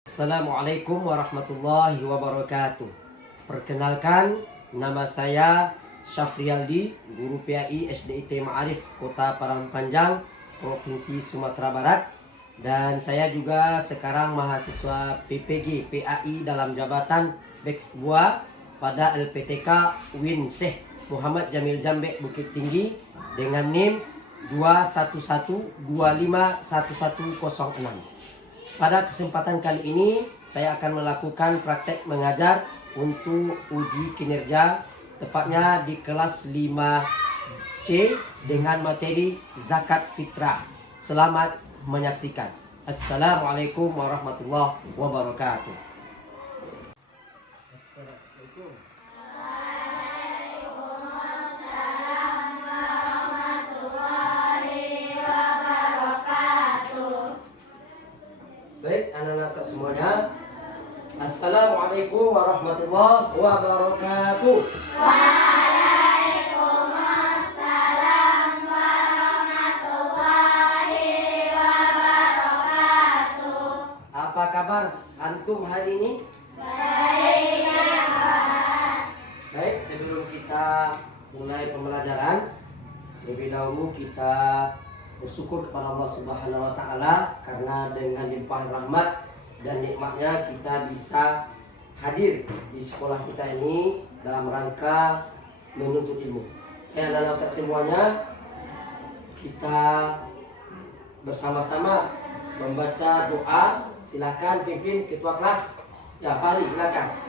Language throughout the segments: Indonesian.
Assalamualaikum warahmatullahi wabarakatuh. Perkenalkan, nama saya Syafrialdi, guru PAI SDIT Ma'arif Kota Parangpanjang, Provinsi Sumatera Barat. Dan saya juga sekarang mahasiswa PPG PAI dalam jabatan Beksbua pada LPTK Win Syekh Muhammad Jamil Jambe Bukit Tinggi dengan NIM 211251106. Pada kesempatan kali ini saya akan melakukan praktek mengajar untuk uji kinerja, tepatnya di kelas 5C dengan materi zakat fitrah. Selamat menyaksikan. Assalamualaikum warahmatullahi wabarakatuh. Assalamualaikum. Baik, anak-anak semuanya. Assalamualaikum warahmatullahi wabarakatuh. Waalaikumsalam warahmatullahi wabarakatuh. Apa kabar antum hari ini? Baik, Pak. Baik, sebelum kita mulai pembelajaran, lebih dahulu kita bersyukur kepada Allah Subhanahu wa taala karena dengan limpahan rahmat dan nikmatnya kita bisa hadir di sekolah kita ini dalam rangka menuntut ilmu. Anak-anak semuanya, kita bersama-sama membaca doa. Silakan pimpin ketua kelas. Ya, Fahri, silakan.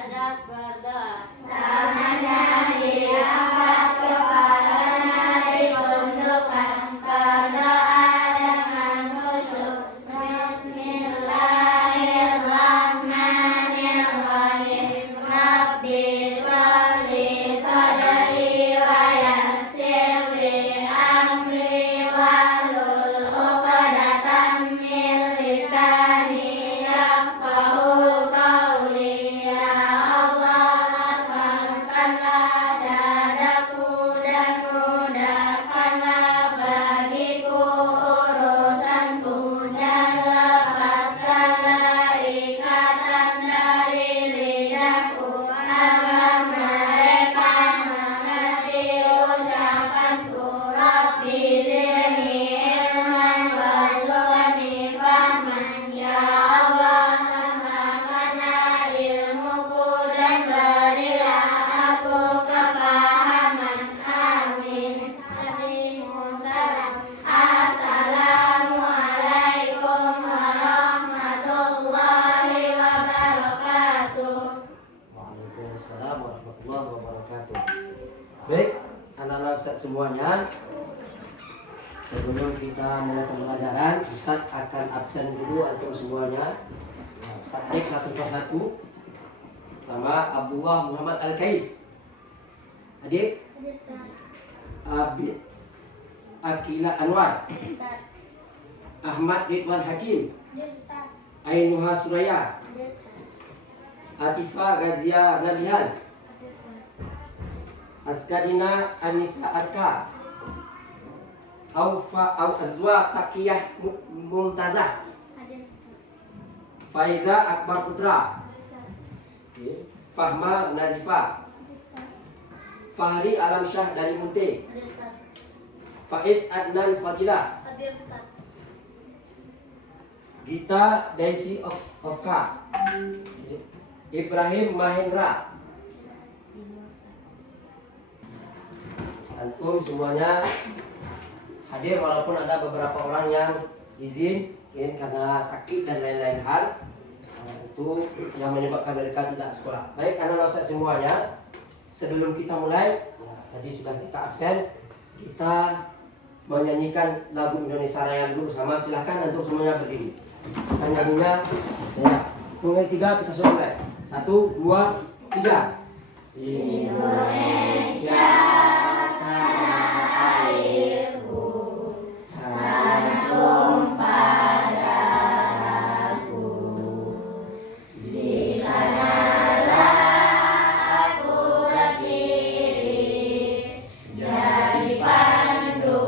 Ada berdoa. Tangannya diangkat, kepalanya ditundukkan, berdoa dengan khusyuk. Bismillahirrahmanirrahim. Rabbi sholli sadri wa yassir li amri wahlul 'uqdatam min lisani yafqahu qawli. Ya Allah, lapangkanlah dadaku dan mudahkanlah bagiku urusanku, dan lepaskanlah ikatan dari lidahku, agar mereka mengerti ucapanku. Rabbi zidni ilman warzuqni fahman. Ya Allah, tambahkanlah ilmuku dan berilah aku kefahaman. Amin. Waalaikumsalam. Assalamualaikum warahmatullahi wabarakatuh. Waalaikumsalam warahmatullahi wabarakatuh. Baik, anak-anak Ustaz semuanya, sebelum kita mulai pembelajaran, Ustaz akan absen dulu untuk semuanya. Ustaz cek satu persatu. Pertama, Abdullah Muhammad Al-Kais. Adik Abid Akila Anwar. Ahmad Ridwan Hakim. Ainuha Suraya. Atifa Gazia Nabihan. Askadina Anissa Arka. Azwa Taqiyah Mumtazah. Faiza Akbar Putra. Fahma Nazifa. Fahri Alamsyah dari Munte. Faiz Adnan Fadilah. Gita Daisy of K. Ibrahim Mahendra. Antum semuanya hadir walaupun ada beberapa orang yang izin karena sakit dan lain-lain hal. Itu yang menyebabkan mereka tidak sekolah. Baik, anak-anak semuanya, sebelum kita mulai, tadi sudah kita absen, kita menyanyikan lagu Indonesia Raya dulu bersama. Silakan antum semuanya berdiri. Kita nyanyinya, ya, mulai 3 kita sudah mulai. 1, 2, 3. Indonesia tanah airku, tumpah darahku, di sanalah aku berdiri, jadi pandu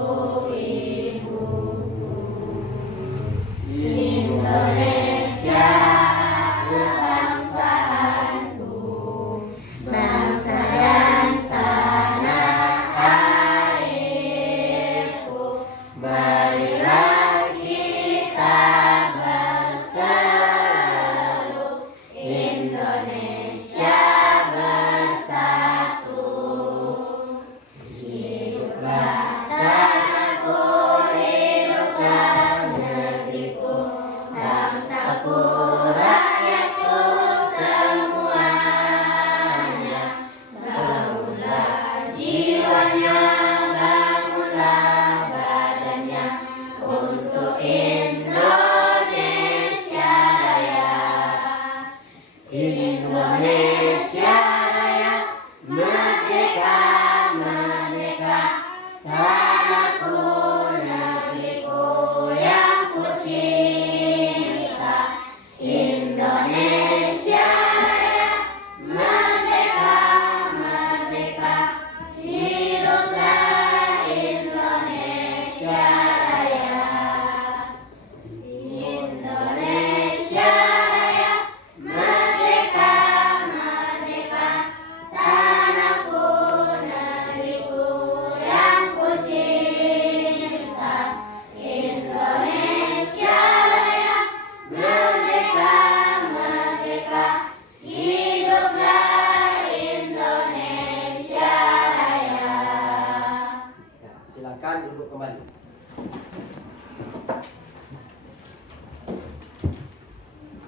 Silakan duduk kembali.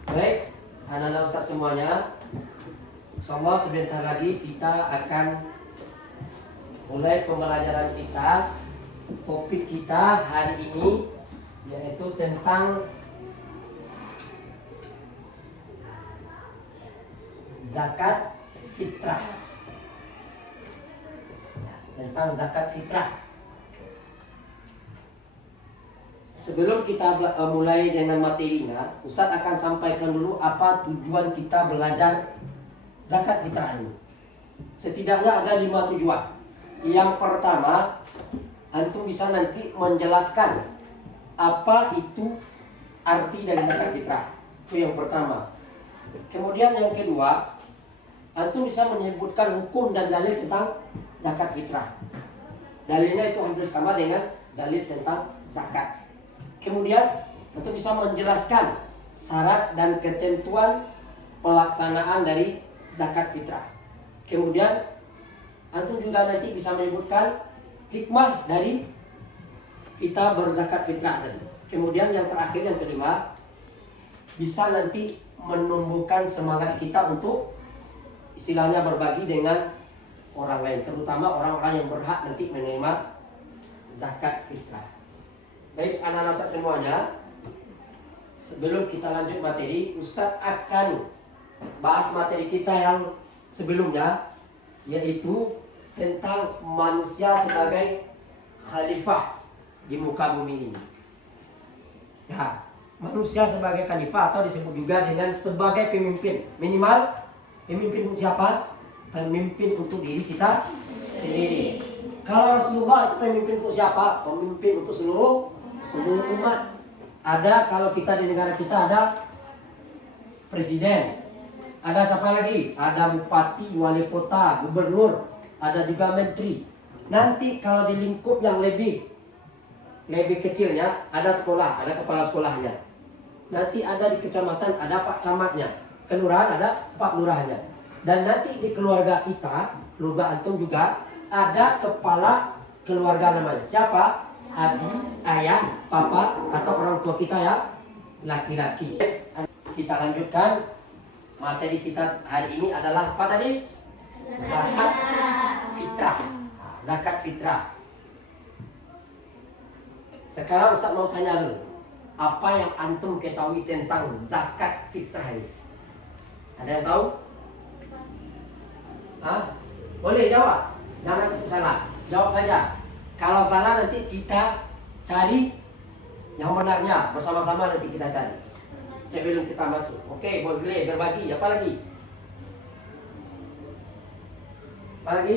Baik, anak-anak Ustaz semuanya, insyaallah sebentar lagi kita akan mulai pembelajaran kita. Topik kita hari ini yaitu tentang zakat fitrah. Tentang zakat fitrah. Sebelum kita mulai dengan materinya, Ustaz akan sampaikan dulu apa tujuan kita belajar zakat fitrah ini. Setidaknya ada 5 tujuan. Yang pertama, antum bisa nanti menjelaskan apa itu arti dari zakat fitrah. Itu yang pertama. Kemudian yang kedua, antum bisa menyebutkan hukum dan dalil tentang zakat fitrah. Dalilnya itu hampir sama dengan dalil tentang zakat. Kemudian antum bisa menjelaskan syarat dan ketentuan pelaksanaan dari zakat fitrah. Kemudian antum juga nanti bisa menyebutkan hikmah dari kita berzakat fitrah tadi. Kemudian yang terakhir, yang kelima, bisa nanti menumbuhkan semangat kita untuk istilahnya berbagi dengan orang lain, terutama orang-orang yang berhak nanti menerima zakat fitrah. Baik anak-anak Ustaz semuanya, sebelum kita lanjut materi, Ustaz akan bahas materi kita yang sebelumnya, yaitu tentang manusia sebagai khalifah di muka bumi ini. Nah, manusia sebagai khalifah atau disebut juga dengan sebagai pemimpin. Minimal pemimpin untuk siapa? Pemimpin untuk diri kita sendiri. Kalau Rasulullah itu pemimpin untuk siapa? Pemimpin untuk seluruh umat. Ada, kalau kita di negara kita ada presiden. Ada siapa lagi? Ada bupati, wali kota, gubernur, ada juga menteri. Nanti kalau di lingkup yang lebih kecilnya ada sekolah, ada kepala sekolahnya. Nanti ada di kecamatan ada pak camatnya, kelurahan ada pak lurahnya. Dan nanti di keluarga kita, keluarga antum juga ada kepala keluarga namanya. Siapa? Abi, ayah, papa, atau orang tua kita ya laki-laki. Kita lanjutkan materi kita hari ini adalah apa tadi? Zakat fitrah. Zakat fitrah. Sekarang Ustaz mau tanya dulu, apa yang antum ketahui tentang zakat fitrah ini? Ada yang tahu? Hah? Boleh jawab, jangan takut salah, jawab saja. Kalau salah nanti kita cari yang benarnya, bersama-sama nanti kita cari sebelum kita masuk. Oke, boleh berbagi. Apa lagi? Apa lagi?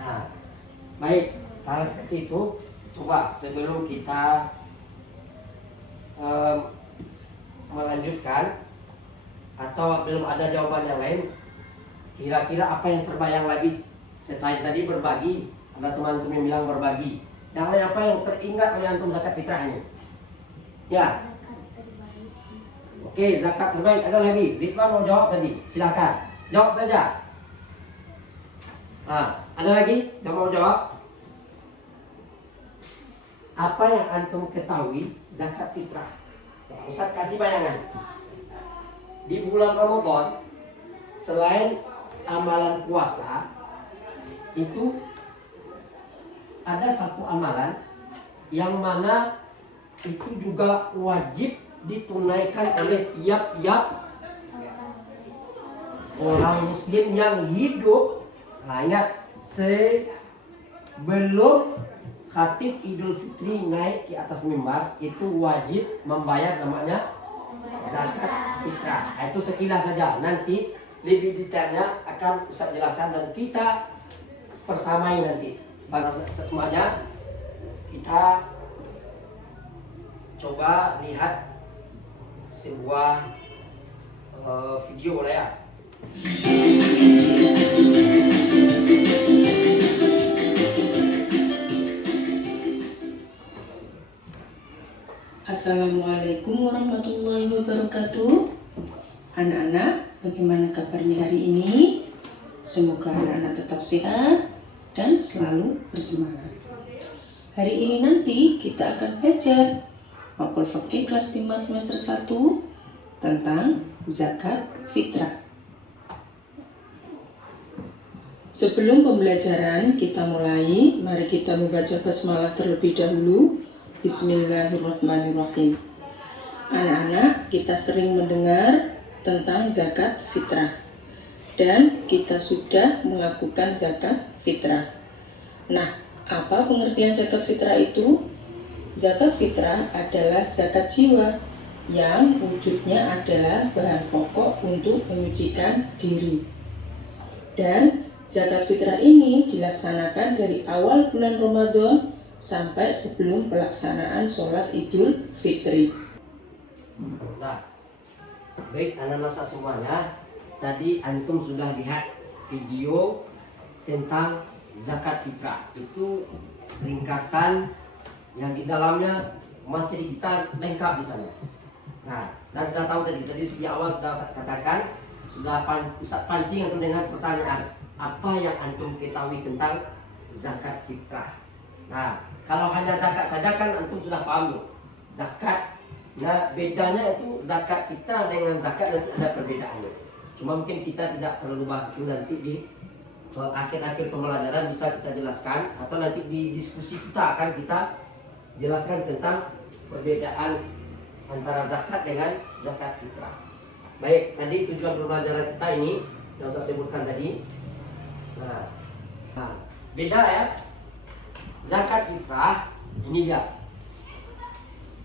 Nah, baik. Kalau seperti itu, coba sebelum kita melanjutkan atau belum ada jawaban yang lain, kira-kira apa yang terbayang lagi setelah tadi berbagi? Ada teman-teman yang bilang berbagi. Yang lain apa yang teringat oleh antum zakat fitrah ini? Ya. Oke, zakat terbaik. Ada lagi? Ridwan mau jawab tadi. Silakan. Jawab saja. Ada lagi yang mau jawab? Apa yang antum ketahui zakat fitrah? Ustaz kasih bayangan. Di bulan Ramadan, selain amalan puasa, itu ada satu amalan yang mana itu juga wajib ditunaikan oleh tiap-tiap orang muslim yang hidup. Nah, ingat, sebelum khatib Idul Fitri naik ke atas mimbar, itu wajib membayar namanya zakat fitrah. Nah, itu sekilas saja. Nanti lebih detailnya akan Ustaz jelaskan dan kita persamai nanti. Semuanya kita coba lihat sebuah video lah ya. Assalamualaikum warahmatullahi wabarakatuh. Anak-anak, bagaimana kabarnya hari ini? Semoga anak-anak tetap sehat dan selalu bersemangat. Hari ini nanti kita akan belajar Mapol Fikih kelas 5 semester 1 tentang zakat fitrah. Sebelum pembelajaran kita mulai, mari kita membaca basmalah terlebih dahulu. Bismillahirrahmanirrahim. Anak-anak, kita sering mendengar tentang zakat fitrah dan kita sudah melakukan zakat fitrah. Nah, apa pengertian zakat fitrah itu? Zakat fitrah adalah zakat jiwa yang wujudnya adalah bahan pokok untuk menyucikan diri. Dan zakat fitrah ini dilaksanakan dari awal bulan Ramadan sampai sebelum pelaksanaan sholat Idul Fitri. Nah, baik anak-anak semuanya, tadi antum sudah lihat video tentang zakat fitrah. Itu ringkasan yang di dalamnya materi kita lengkap di sana. Nah, dan sudah tahu tadi di awal sudah katakan, Ustaz pancing antum dengan pertanyaan, apa yang antum ketahui tentang zakat fitrah? Nah, kalau hanya zakat saja kan antum sudah paham loh. Zakat, ya bedanya itu zakat fitrah dengan zakat nanti ada perbedaannya. Cuma mungkin kita tidak perlu bahas itu, nanti di akhir-akhir pembelajaran bisa kita jelaskan, atau nanti di diskusi kita akan kita jelaskan tentang perbedaan antara zakat dengan zakat fitrah. Baik, tadi tujuan pembelajaran kita ini yang saya sebutkan tadi. Nah, beda ya. Zakat fitrah ini dia.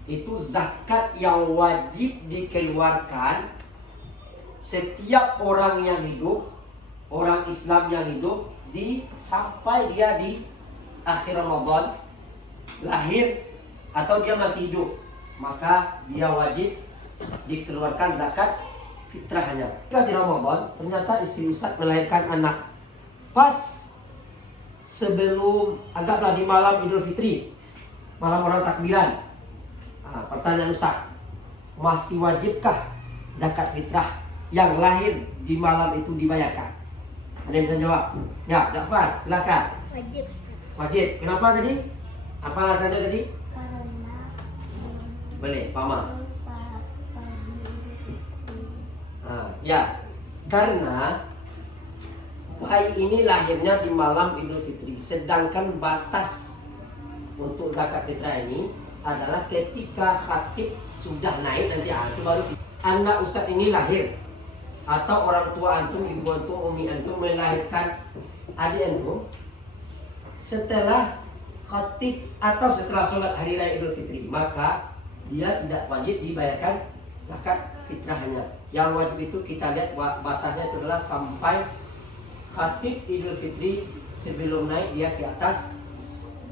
Itu zakat yang wajib dikeluarkan setiap orang yang hidup, orang Islam yang hidup sampai dia di akhir Ramadan, lahir atau dia masih hidup, maka dia wajib dikeluarkan zakat fitrahnya. Ketika di Ramadan, ternyata istri Ustaz melahirkan anak pas sebelum, anggaplah di malam Idul Fitri, malam orang takbiran. Nah, pertanyaan Ustaz, masih wajibkah zakat fitrah yang lahir di malam itu dibayarkan? Ada yang bisa jawab? Ya, Jafar, silakan. Wajib. Wajib. Kenapa tadi? Apa alasannya tadi? Karena Boleh, Fama. Ya, karena bayi ini lahirnya di malam Idul Fitri, sedangkan batas untuk zakat fitrah ini adalah ketika khatib sudah naik nanti itu baru anak Ustaz ini lahir, atau orang tua antum, ibu antum, umi antum melahirkan adik antum setelah khatib atau setelah sholat hari raya Idul Fitri, maka dia tidak wajib dibayarkan zakat fitrahnya. Yang wajib itu kita lihat batasnya itu adalah sampai khatib Idul Fitri sebelum naik dia ke atas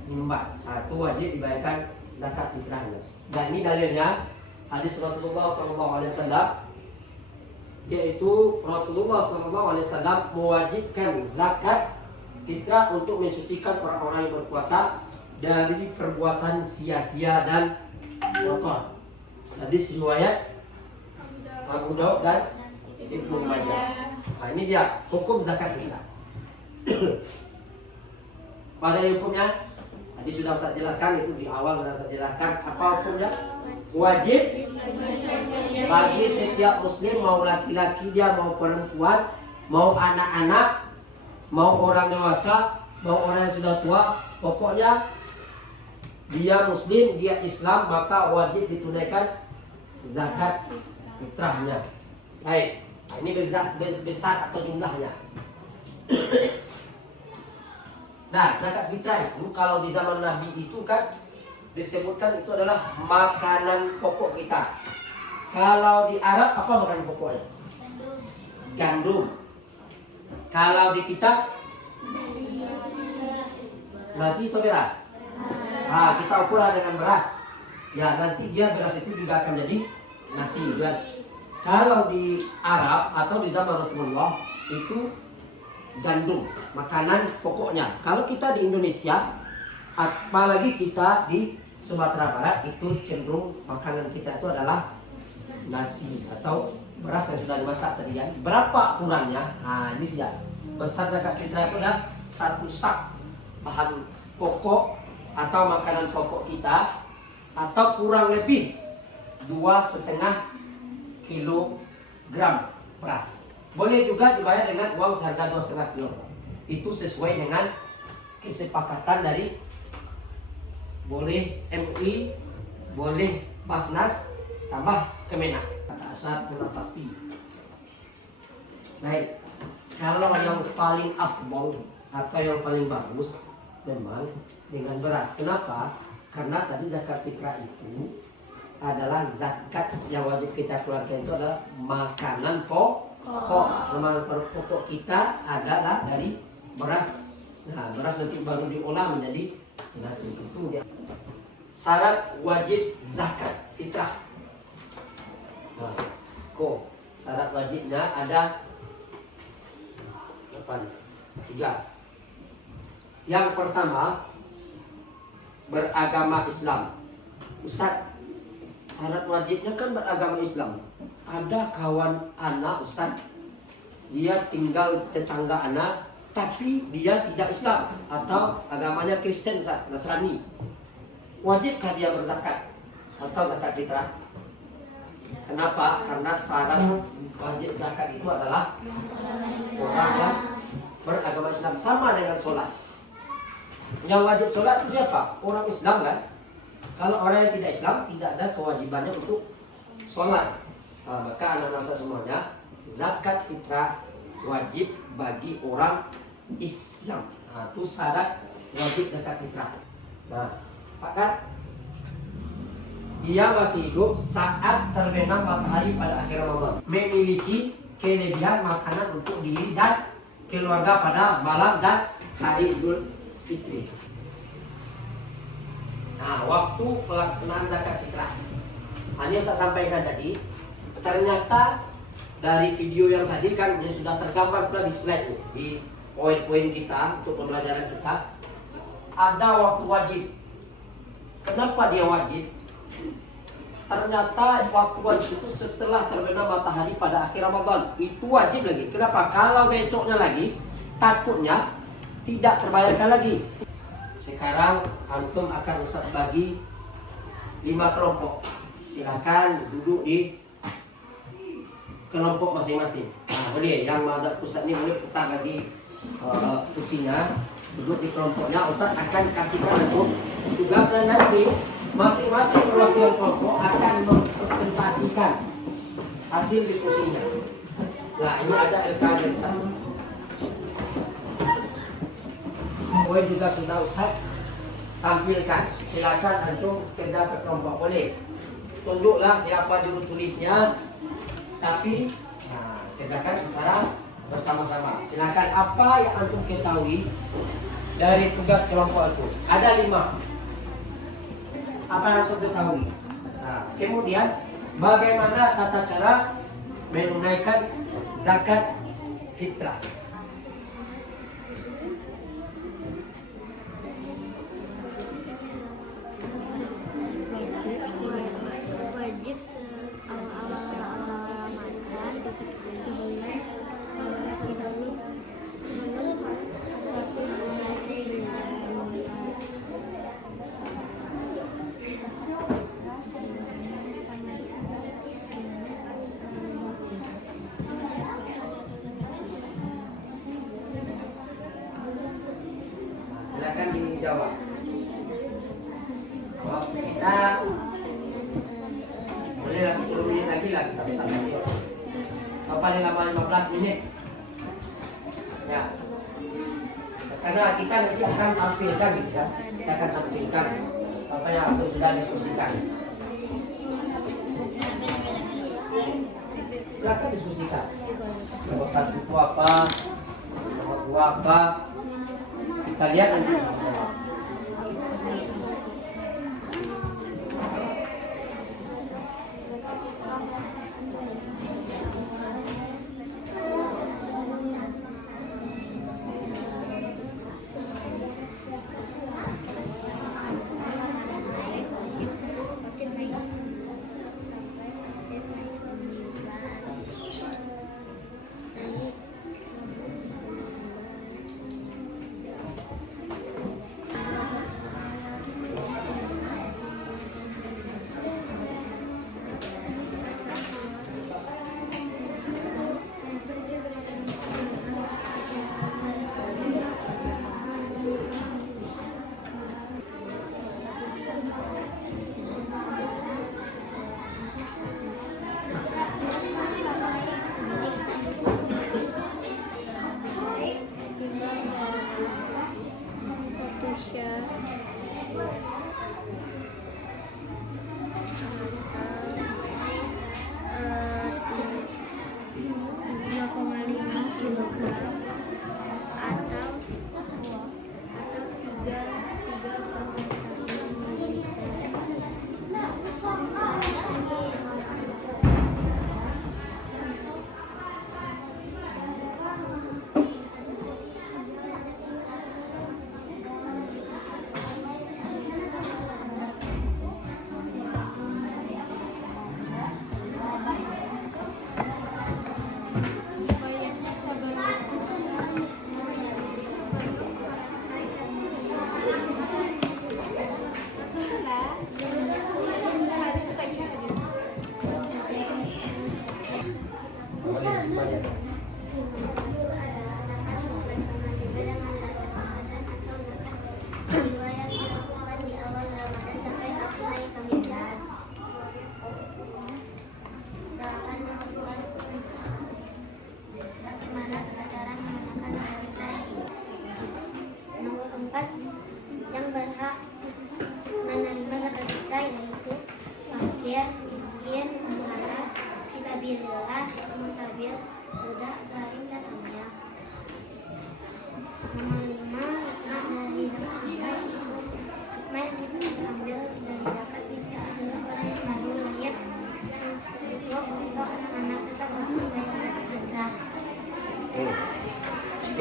mimbar. Nah, itu wajib dibayarkan zakat fitrahnya. Dan ini dalilnya hadis Rasulullah SAW, yaitu Rasulullah SAW mewajibkan zakat fitrah untuk mensucikan orang-orang yang berpuasa dari perbuatan sia-sia dan kotor. Hadis riwayat Abu Daud dan Ibnu Majah. Nah, ini dia hukum zakat fitrah. Pada hukumnya tadi sudah saya jelaskan, itu di awal sudah saya jelaskan apa hukumnya. Wajib bagi setiap muslim, mau laki-laki dia, mau perempuan, mau anak-anak, mau orang dewasa, mau orang yang sudah tua, pokoknya dia muslim, dia Islam, maka wajib ditunaikan zakat fitrahnya. Baik, ini besar atau jumlahnya. Nah, zakat fitrah itu kalau di zaman Nabi itu kan disebutkan itu adalah makanan pokok kita. Kalau di Arab apa makanan pokoknya? Gandum. Kalau di kita nasi atau beras? Kita ukurlah dengan beras. Ya, nanti dia beras itu juga akan jadi nasi. Dan kalau di Arab atau di zaman Rasulullah itu gandum, makanan pokoknya. Kalau kita di Indonesia, apalagi kita di Sumatera Barat, itu cenderung makanan kita itu adalah nasi atau beras yang sudah dimasak tadi kan. Berapa ukurannya? Nah, ini sudah besar zakat fitrah itu adalah 1 sak bahan pokok atau makanan pokok kita, atau kurang lebih 2,5 kilogram beras. Boleh juga dibayar dengan uang seharga 2,5 kilogram. Itu sesuai dengan kesepakatan dari boleh MUI, boleh Basnas, tambah Kemenak. Asal kurang pasti. Baik, kalau yang paling afdol atau yang paling bagus memang dengan beras. Kenapa? Karena tadi zakat fitrah itu adalah zakat yang wajib kita keluarkan, itu adalah makanan pokok. Makanan pokok kita adalah dari beras. Nah, beras nanti baru diolah menjadi nasi. Itu dia. Syarat wajib zakat fitrah. Nah, syarat wajibnya ada 3. Yang pertama, beragama Islam. Ustaz, syarat wajibnya kan beragama Islam. Ada kawan anak Ustaz, dia tinggal tetangga anak, tapi dia tidak Islam atau agamanya Kristen, Ustaz, Nasrani. Wajibkah dia berzakat atau zakat fitrah? Kenapa? Karena syarat wajib zakat itu adalah orang yang beragama Islam, sama dengan sholat. Yang wajib sholat itu siapa? Orang Islam kan? Kalau orang yang tidak Islam, tidak ada kewajibannya untuk sholat. Nah, maka anak-anak saya semuanya, zakat fitrah wajib bagi orang Islam. Nah, itu syarat wajib zakat fitrah. Nah, maka dia masih hidup saat terbenam matahari pada akhir Ramadan, memiliki kelebihan makanan untuk diri dan keluarga pada malam dan hari Idul Fitri. Nah, waktu pelaksanaan zakat fitrah, ini saya sampaikan tadi. Ternyata dari video yang tadi kan ini sudah tergambar pula di slide di poin-poin kita untuk pembelajaran kita. Ada waktu wajib. Kenapa dia wajib? Ternyata waktu wajib itu setelah terbenam matahari pada akhir Ramadan. Itu wajib lagi. Kenapa? Kalau besoknya lagi, takutnya tidak terbayarkan lagi. Sekarang antum akan Ustaz bagi 5 kelompok. Silakan duduk di kelompok masing-masing. Nah, boleh yang ada Ustaz ini boleh putar lagi kursinya, duduk di kelompoknya. Ustaz akan kasihkan antum tugas dan nanti masing-masing perwakilan kelompok akan mempresentasikan hasil diskusinya. Nah, ini ada LKD Ustaz. Poin juga sudah Ustaz tampilkan. Silakan antum kerja ke kelompok, boleh. Tunjuklah siapa juru tulisnya, tapi kerjakan secara bersama-sama. Silakan apa yang antum ketahui dari tugas kelompok itu. Ada 5. Apa yang antum ketahui. Nah, kemudian bagaimana tata cara menunaikan zakat fitrah. Wajib awal-awal Ramadan sebelum Silakan dijawab. Waktu kita boleh 10 menit lagi lah kita bisa kasih. Paling lama 15 menit. Ya. Karena kita nanti akan tampilkan gitu ya. Kita akan tampilkan apa yang aku sudah diskusikan. Silakan diskusikan. Dapat buku apa? Dapat buku apa? Kita lihat nanti sama-sama.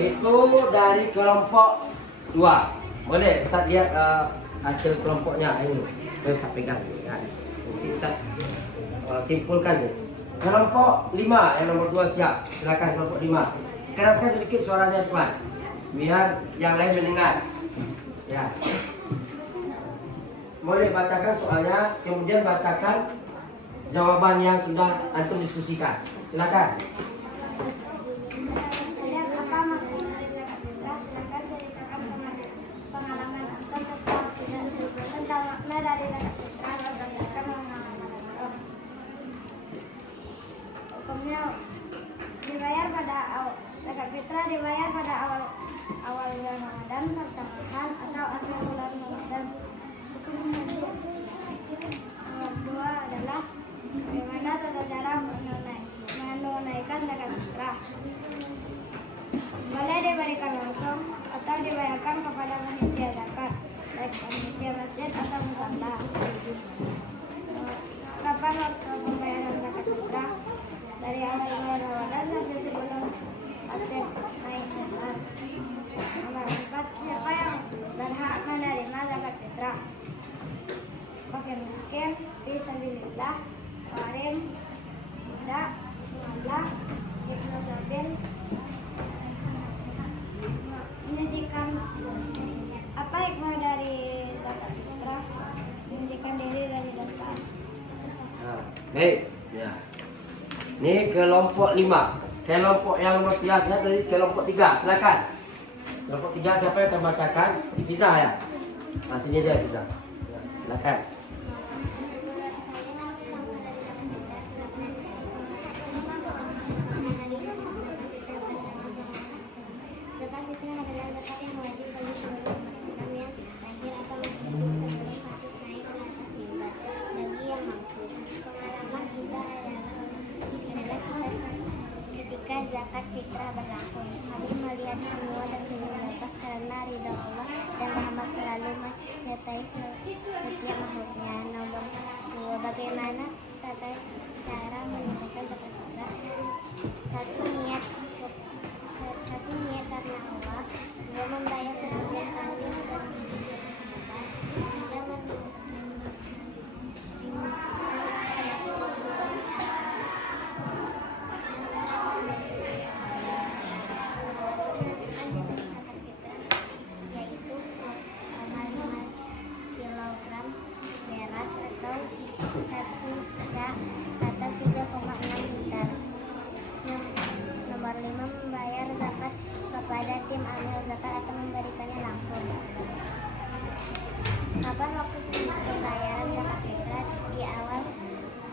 Itu dari kelompok 2. Boleh Ustaz lihat hasil kelompoknya ini. Saya pegang ya. Nanti Ustaz simpulkan nih. Kelompok 5 yang nomor 2 siap. Silakan kelompok 5. Keraskan sedikit suaranya teman. Biar yang lain mendengar. Ya. Boleh bacakan soalnya, kemudian bacakan jawaban yang sudah antum diskusikan. Silakan. Kalian apa makna dari zakat fitrah? Silakan ceritakan pengalaman antum tentang makna dari zakat fitrah berdasarkan pengalaman antum. Hukumnya dibayar pada zakat fitrah dibayar pada awal bulan Ramadan, pertengahan atau akhir bulan Ramadan. Hukumnya nomor 2 adalah bagaimana tata cara menunaikan zakat fitrah. Boleh diberikan langsung atau dibayarkan kepada panitia zakat, baik panitia masjid atau musala. Kapan waktu pembayaran zakat fitrah? Dari awal bulan Ramadan sampai sebelum akhir naik bulan. Nomor 4, siapa yang berhak menerima zakat fitrah? Fakir miskin, fisabilillah, qarim, budak, mualaf, ibnu sabil. Menyucikan. Apa hikmah dari zakat fitrah? Menyucikan diri dari dosa. Baik. Ya. Ini kelompok 5. Kelompok yang nomor 3 dari kelompok 3. Silakan. Kelompok 3 siapa yang akan bacakan? Bisa ya? Nah, sini dia bisa. Ya, silakan. Zakat fitrah adalah zakat yang wajib bagi seluruh umat Islam yang lahir atau masih hidup sebelum hadis naik ke atas mimbar bagi yang mampu. Pengalaman kita adalah ketika zakat fitrah berlangsung, kami melihat semua tersenyum lepas karena ridha Allah dan rahmat selalu menyertai setiap makhluknya. Nomor 2, bagaimana tata cara menunaikan zakat fitrah? Satu, niat karena Allah. 2, membayar sebagian kambing dan yaitu 5 kilogram beras atau 1 atau 3,6 liter. Nomor 5, membayar zakat kepada tim amil zakat atau memberikannya langsung. Kapan waktu pembayaran zakat fitrah?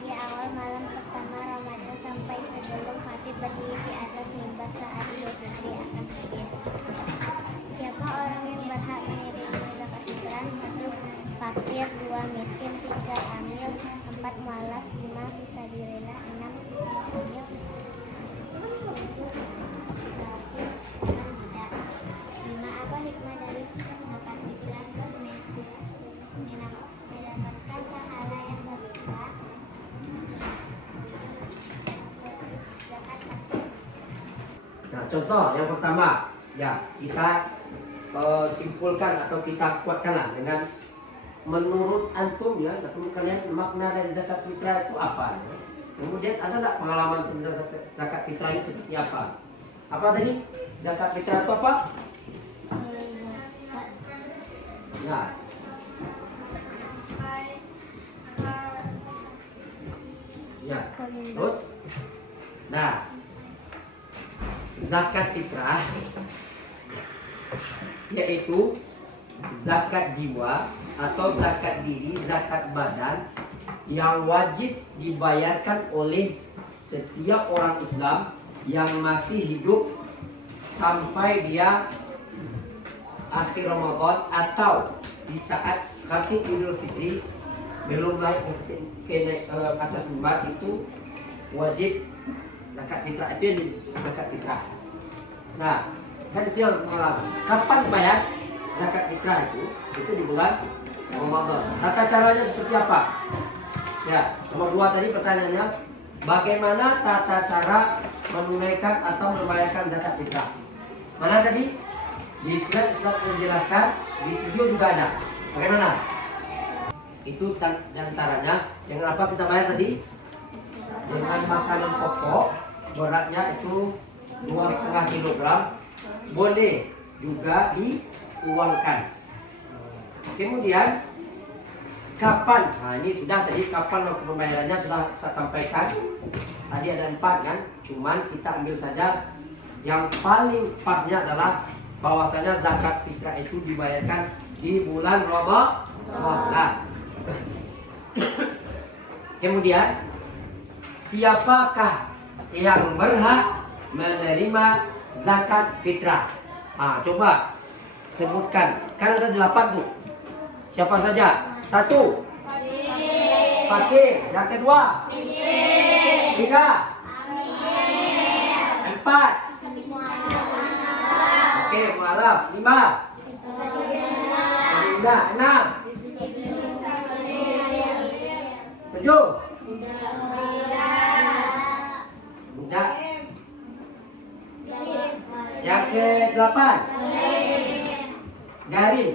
Di awal malam pertama Ramadan sampai sebelum khatib berdiri di atas mimbar saat Idul Fitri akan habis. Siapa orang yang berhak menerima zakat fitrah? 1, fakir, 2, miskin, 3, amil, 4, mualaf, 5, fisabilillah, 6, amil, 5. Apa hikmah dari zakat fitrah? Mendapatkan pahala yang berlimpah. Nah, contoh yang pertama, ya kita simpulkan atau kita kuatkanlah dengan menurut antum ya, menurut kalian makna dari zakat fitrah itu apa? Ya? Kemudian ada nggak pengalaman tentang zakat fitrah ini seperti apa? Apa tadi? Zakat fitrah itu apa? Nah, ya, terus, nah, zakat fitrah yaitu zakat jiwa atau zakat diri, zakat badan yang wajib dibayarkan oleh setiap orang Islam yang masih hidup sampai dia akhir Ramadan atau di saat khatib Idul Fitri belum naik ke atas mimbar, itu wajib zakat fitrah. Itu yang zakat fitrah. Nah, kan itu yang kapan bayar zakat fitrah itu di bulan Ramadan. Tata caranya seperti apa? Ya, nomor 2 tadi pertanyaannya, bagaimana tata cara menunaikan atau membayarkan zakat fitrah? Mana tadi? Di slide sudah dijelaskan, di video juga ada. Bagaimana? Itu diantaranya dengan apa kita bayar tadi? Dengan makanan pokok, beratnya itu 2,5 kilogram, boleh juga diuangkan. Kemudian kapan? Nah ini sudah tadi kapan waktu pembayarannya sudah saya sampaikan. Tadi ada 4 kan, cuman kita ambil saja yang paling pasnya adalah bahwasanya zakat fitrah itu dibayarkan di bulan Ramadan. Kemudian siapakah yang berhak menerima zakat fitrah? Coba sebutkan. Kan ada 8 tuh. Siapa saja? 1. Fakir. Yang kedua? 3. 4. Oke, mualaf. 5. 6. 7. Budak. Yang ke-8. Garing.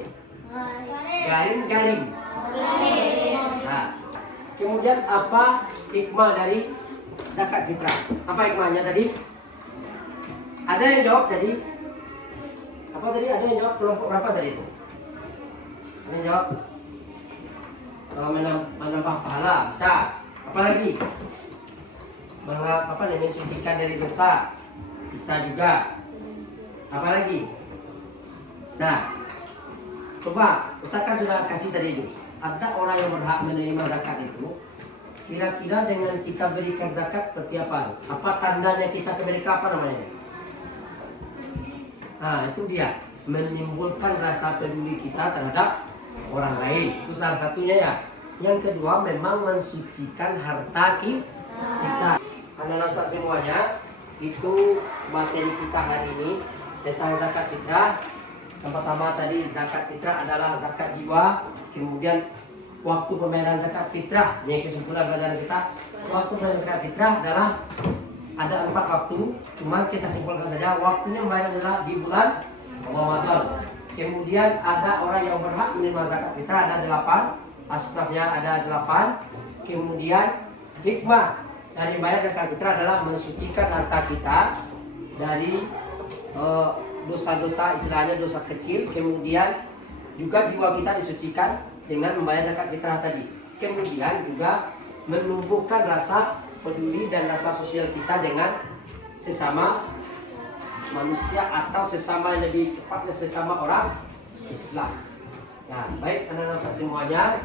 Nah, kemudian apa hikmah dari zakat fitrah? Apa hikmahnya tadi? Ada yang jawab tadi? Apa tadi? Ada yang jawab kelompok berapa tadi itu? Ada yang jawab? Menambah pahala, bisa. Apa lagi? Mensucikan dari dosa, bisa juga. Apa lagi? Nah, coba Ustaz kan sudah kasih tadi itu. Ada orang yang berhak menerima zakat itu. Kira-kira dengan kita berikan zakat seperti apa? Apa tandanya kita ke mereka, apa namanya? Nah itu dia, menimbulkan rasa peduli kita terhadap orang lain. Itu salah satunya ya. Yang kedua memang mensucikan harta kita. Anak-anak semuanya, itu materi kita hari ini tentang zakat fitrah. Yang pertama tadi zakat fitrah adalah zakat jiwa. Kemudian waktu pembayaran zakat fitrah, ini kesimpulan pelajaran kita. Waktu pembayaran zakat fitrah adalah ada 4 waktu. Cuma kita simpulkan saja waktunya membayar adalah di bulan Ramadan. Kemudian ada orang yang berhak menerima zakat fitrah, ada 8. Asnafnya ada 8. Kemudian hikmah dari bayar zakat fitrah adalah mensucikan harta kita dari dosa-dosa, istilahnya dosa kecil. Kemudian juga jiwa kita disucikan dengan membayar zakat fitrah tadi. Kemudian juga menumbuhkan rasa peduli dan rasa sosial kita dengan sesama manusia, atau sesama, lebih tepatnya sesama orang Islam. Nah, baik anak-anak semuanya,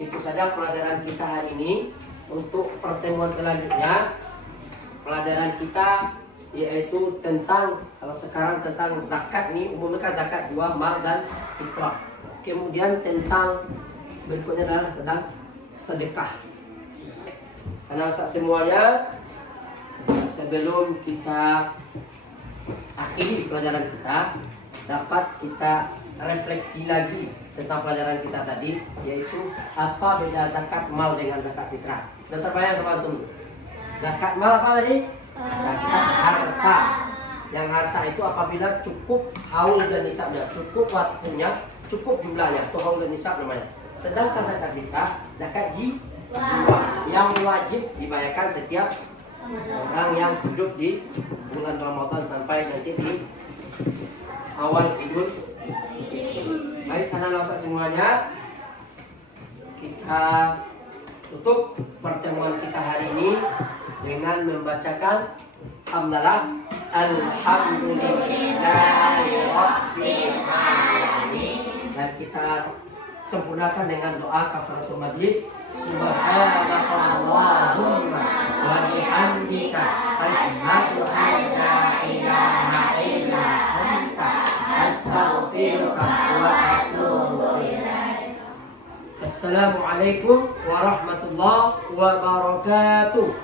itu saja pelajaran kita hari ini. Untuk pertemuan selanjutnya, pelajaran kita yaitu tentang, kalau sekarang tentang zakat nih, umumnya kan zakat jiwa, mal dan fitrah. Kemudian tentang berikutnya adalah sedang sedekah. Anak-anak semuanya, sebelum kita akhiri pelajaran kita, dapat kita refleksi lagi tentang pelajaran kita tadi, yaitu apa beda zakat mal dengan zakat fitrah. Dan terbayang sama antum, zakat mal apa tadi? Zakat harta. Yang harta itu apabila cukup haul dan nisabnya, cukup waktunya, cukup jumlahnya, itu haul dan nisab namanya. Sedangkan zakat fitrah, zakat jiwa yang wajib dibayarkan setiap orang yang hidup di bulan Ramadan sampai nanti di awal Idul Fitri. Baik anak-anak semuanya, kita tutup pertemuan kita hari ini dengan membacakan hamdalah alhamdulillahirabbil alamin, dan kita sempurnakan dengan doa kafaratul majlis. Subhanakallahumma wa bihamdika asyhadu an la ilaha illa anta astaghfiruka wa atubu ilaik. Assalamualaikum warahmatullahi wabarakatuh.